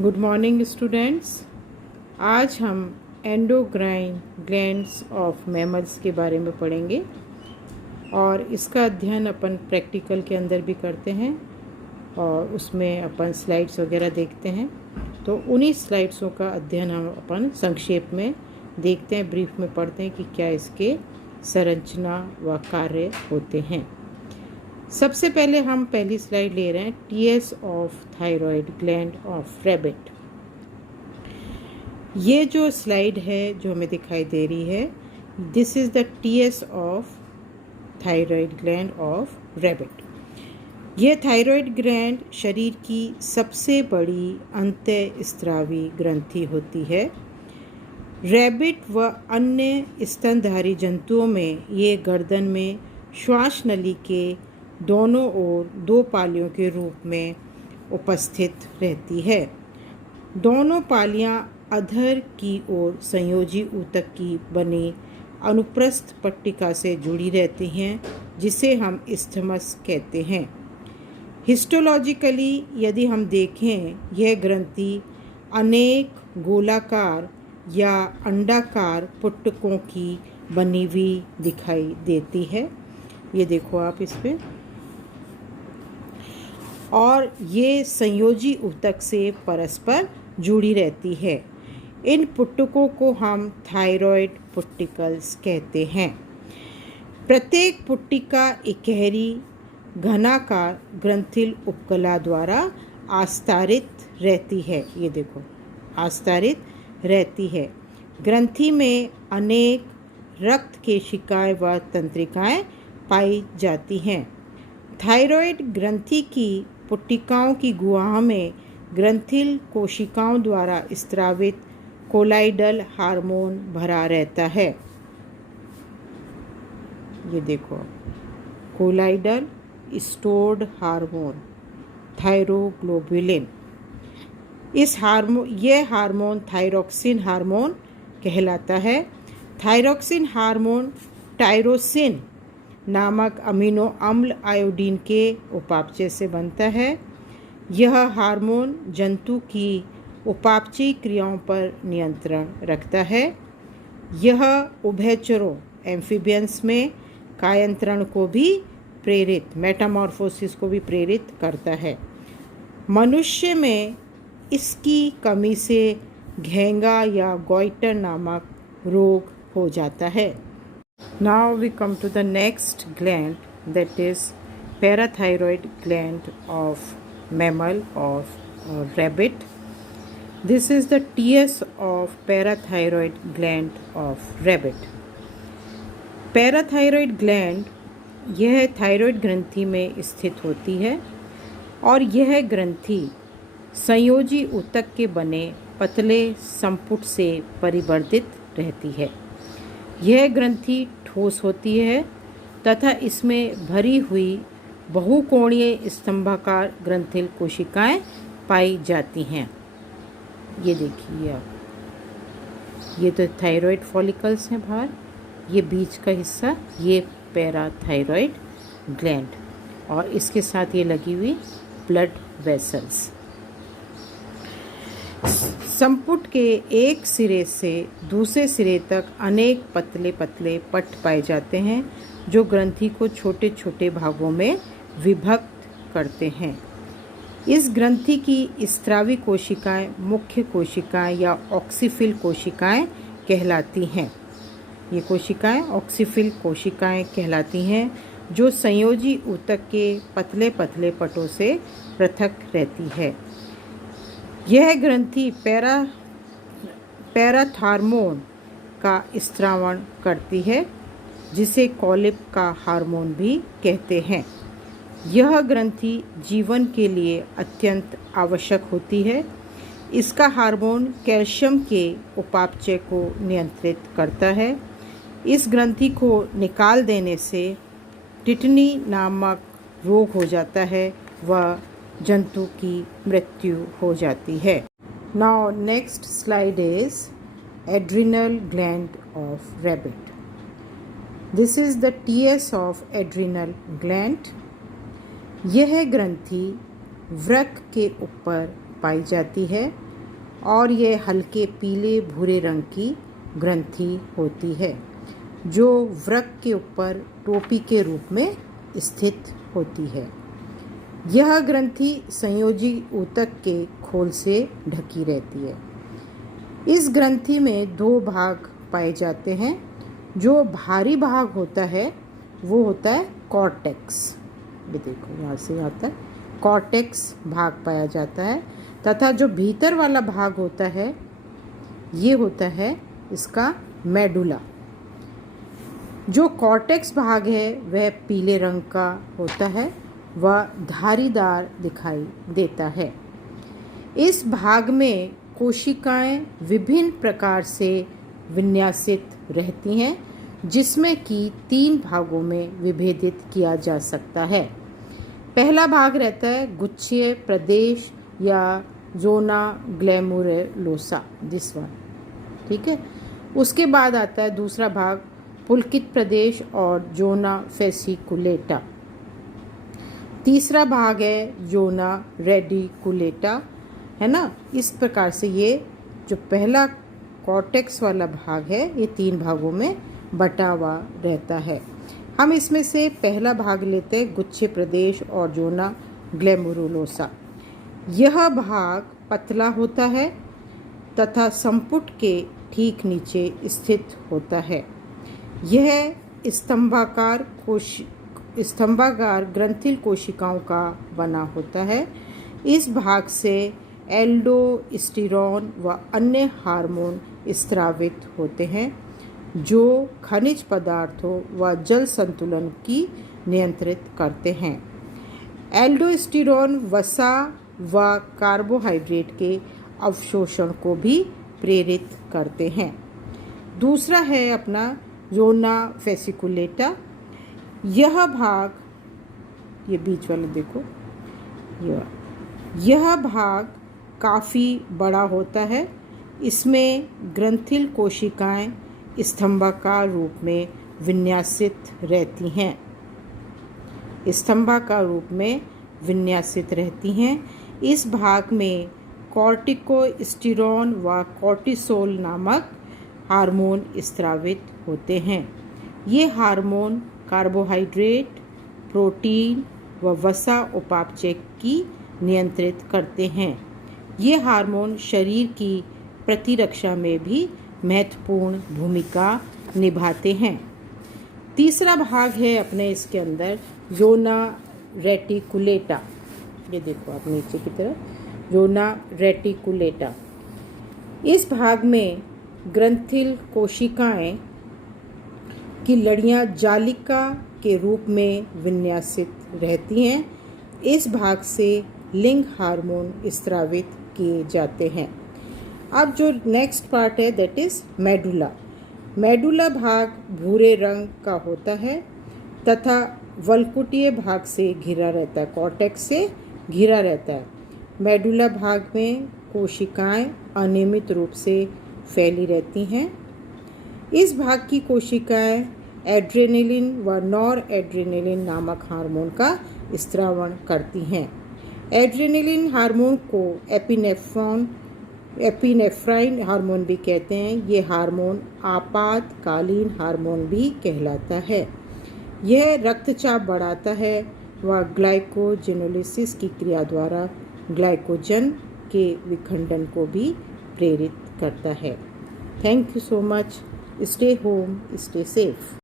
Good morning students. आज हम endocrine glands of mammals के बारे में पढ़ेंगे और इसका अध्ययन अपन प्रैक्टिकल के अंदर भी करते हैं और उसमें अपन स्लाइड्स वगैरह देखते हैं। तो उन्हीं स्लाइड्सों का अध्ययन हम अपन संक्षेप में देखते हैं, ब्रीफ में पढ़ते हैं कि क्या इसके संरचना व कार्य होते हैं। सबसे पहले हम पहली स्लाइड ले रहे हैं, TS of thyroid gland of rabbit. ये जो स्लाइड है जो हमें दिखाई दे रही है, this is the TS of thyroid gland of rabbit. ये थायराइड ग्लैंड शरीर की सबसे बड़ी अंतःस्रावी ग्रंथि होती है। रैबिट व अन्य स्तनधारी जंतुओं में ये गर्दन में श्वास नली के दोनों ओर दो पालियों के रूप में उपस्थित रहती है। दोनों पालियां अधर की ओर संयोजी ऊतक की बनी अनुप्रस्थ पट्टिका से जुड़ी रहती हैं, जिसे हम इस्थमस कहते हैं। हिस्टोलॉजिकली यदि हम देखें, यह ग्रंथि अनेक गोलाकार या अंडाकार पुट्टकों की बनी हुई दिखाई देती है। ये देखो आप इस पे, और ये संयोजी ऊतक से परस्पर जुड़ी रहती है। इन पुट्टकों को हम थायराइड पुट्टिकल्स कहते हैं। प्रत्येक पुट्टिका इकहरी घनाकार ग्रंथिल उपकला द्वारा आस्तारित रहती है। ये देखो, आस्तारित रहती है। ग्रंथि में अनेक रक्त केशिकाएं व तंत्रिकाएं पाई जाती हैं। थायराइड ग्रंथि की पुट्टिकाओं की गुहा में ग्रंथिल कोशिकाओं द्वारा स्रावित कोलाइडल हार्मोन भरा रहता है। ये देखो, कोलाइडल स्टोर्ड हार्मोन थायरोग्लोबुलिन। यह हार्मोन थायरोक्सिन हार्मोन कहलाता है। थायरोक्सिन हार्मोन टायरोसिन नामक अमीनो अम्ल आयोडीन के उपापचय से बनता है। यह हार्मोन जंतु की उपापचयी क्रियाओं पर नियंत्रण रखता है। यह उभयचरों एम्फीबियंस में कायांतरण को भी प्रेरित, मेटामॉर्फोसिस को भी प्रेरित करता है। मनुष्य में इसकी कमी से घेंगा या गॉइटर नामक रोग हो जाता है। Now we come to the next gland, that is parathyroid gland of mammal of rabbit. This is the TS of parathyroid gland of rabbit. Parathyroid gland यह थायराइड ग्रंथि में स्थित होती है और यह ग्रंथि संयोजी ऊतक के बने पतले संपुट से परिवर्तित रहती है। यह ग्रंथि ठोस होती है तथा इसमें भरी हुई बहुकोणीय स्तंभाकार ग्रंथिल कोशिकाएं पाई जाती हैं। ये देखिए आप, ये तो थायराइड फॉलिकल्स हैं बाहर, ये बीच का हिस्सा, ये पैराथायराइड ग्लैंड, और इसके साथ ये लगी हुई ब्लड वेसल्स। संपुट के एक सिरे से दूसरे सिरे तक अनेक पतले पतले पट्ट पाए जाते हैं, जो ग्रंथि को छोटे छोटे भागों में विभक्त करते हैं। इस ग्रंथि की स्रावी कोशिकाएं मुख्य कोशिकाएं या ऑक्सीफिल कोशिकाएं कहलाती हैं। ये कोशिकाएं ऑक्सीफिल कोशिकाएं कहलाती हैं, जो संयोजी ऊतक के पतले पतले पट्टों से पृथक रहती है। यह ग्रंथि पैराथार्मोन का स्रावण करती है, जिसे कॉलिप का हार्मोन भी कहते हैं। यह ग्रंथि जीवन के लिए अत्यंत आवश्यक होती है। इसका हार्मोन कैल्शियम के उपापचय को नियंत्रित करता है। इस ग्रंथि को निकाल देने से टिटनी नामक रोग हो जाता है व जंतु की मृत्यु हो जाती है। Now next slide is adrenal gland of rabbit. This is the TS of adrenal gland. यह ग्रंथि वृक्क के ऊपर पाई जाती है और यह हल्के पीले भूरे रंग की ग्रंथि होती है जो वृक्क के ऊपर टोपी के रूप में स्थित होती है। यह ग्रंथि संयोजी ऊतक के खोल से ढकी रहती है। इस ग्रंथि में 2 भाग पाए जाते हैं। जो भारी भाग होता है वो होता है कॉर्टेक्स। ये देखो यहाँ से यहाँ तक कॉर्टेक्स भाग पाया जाता है, तथा जो भीतर वाला भाग होता है ये होता है इसका मेडुला। जो कॉर्टेक्स भाग है वह पीले रंग का होता है, वह धारीदार दिखाई देता है। इस भाग में कोशिकाएं विभिन्न प्रकार से विन्यासित रहती हैं, जिसमें कि 3 भागों में विभेदित किया जा सकता है। पहला भाग रहता है गुच्छीय प्रदेश या जोना ग्लैमुरुलोसा, दिस वन, ठीक है। उसके बाद आता है दूसरा भाग पुलकित प्रदेश और जोना फेसिकुलेटा। तीसरा भाग है जोना रेडिकुलेटा, है ना। इस प्रकार से ये जो पहला कॉर्टेक्स वाला भाग है ये 3 भागों में बटा हुआ रहता है। हम इसमें से पहला भाग लेते हैं गुच्छे प्रदेश और जोना ग्लैमुरुलोसा। यह भाग पतला होता है तथा संपुट के ठीक नीचे स्थित होता है। यह स्तंभाकार ग्रंथिल कोशिकाओं का बना होता है। इस भाग से एल्डोस्टेरोन व अन्य हार्मोन स्रावित होते हैं जो खनिज पदार्थों व जल संतुलन की नियंत्रित करते हैं। एल्डोस्टेरोन वसा व कार्बोहाइड्रेट के अवशोषण को भी प्रेरित करते हैं। दूसरा है अपना जोना फेसिकुलेटा। यह भाग, ये बीच वाला देखो, यह भाग काफ़ी बड़ा होता है। इसमें ग्रंथिल कोशिकाएं स्तंभाकार रूप में विन्यासित रहती हैं। स्तंभाकार रूप में विन्यासित रहती हैं। इस भाग में कॉर्टिकोस्टेरोन व कॉर्टिसोल नामक हार्मोन स्रावित होते हैं। ये हार्मोन कार्बोहाइड्रेट, प्रोटीन व वसा उपापचय की नियंत्रित करते हैं। ये हार्मोन शरीर की प्रतिरक्षा में भी महत्वपूर्ण भूमिका निभाते हैं। तीसरा भाग है अपने इसके अंदर जोना रेटिकुलेटा। ये देखो आप नीचे की तरफ, जोना रेटिकुलेटा। इस भाग में ग्रंथिल कोशिकाएं की लड़ियां जालिका के रूप में विन्यासित रहती हैं। इस भाग से लिंग हार्मोन स्रावित किए जाते हैं। अब जो नेक्स्ट पार्ट है दैट इज मेडुला। मेडुला भाग भूरे रंग का होता है तथा वल्कुटीय भाग से घिरा रहता है, कॉर्टेक्स से घिरा रहता है। मेडुला भाग में कोशिकाएं अनियमित रूप से फैली रहती हैं। इस भाग की कोशिकाएं एड्रेनलिन व नॉर एड्रेनलिन नामक हार्मोन का स्रावण करती हैं। एड्रेनलिन हार्मोन को एपिनेफ्राइन हार्मोन भी कहते हैं। ये हार्मोन आपातकालीन हार्मोन भी कहलाता है। यह रक्तचाप बढ़ाता है व ग्लाइकोजेनोलिसिस की क्रिया द्वारा ग्लाइकोजन के विखंडन को भी प्रेरित करता है। Thank you so much. Stay home, stay safe.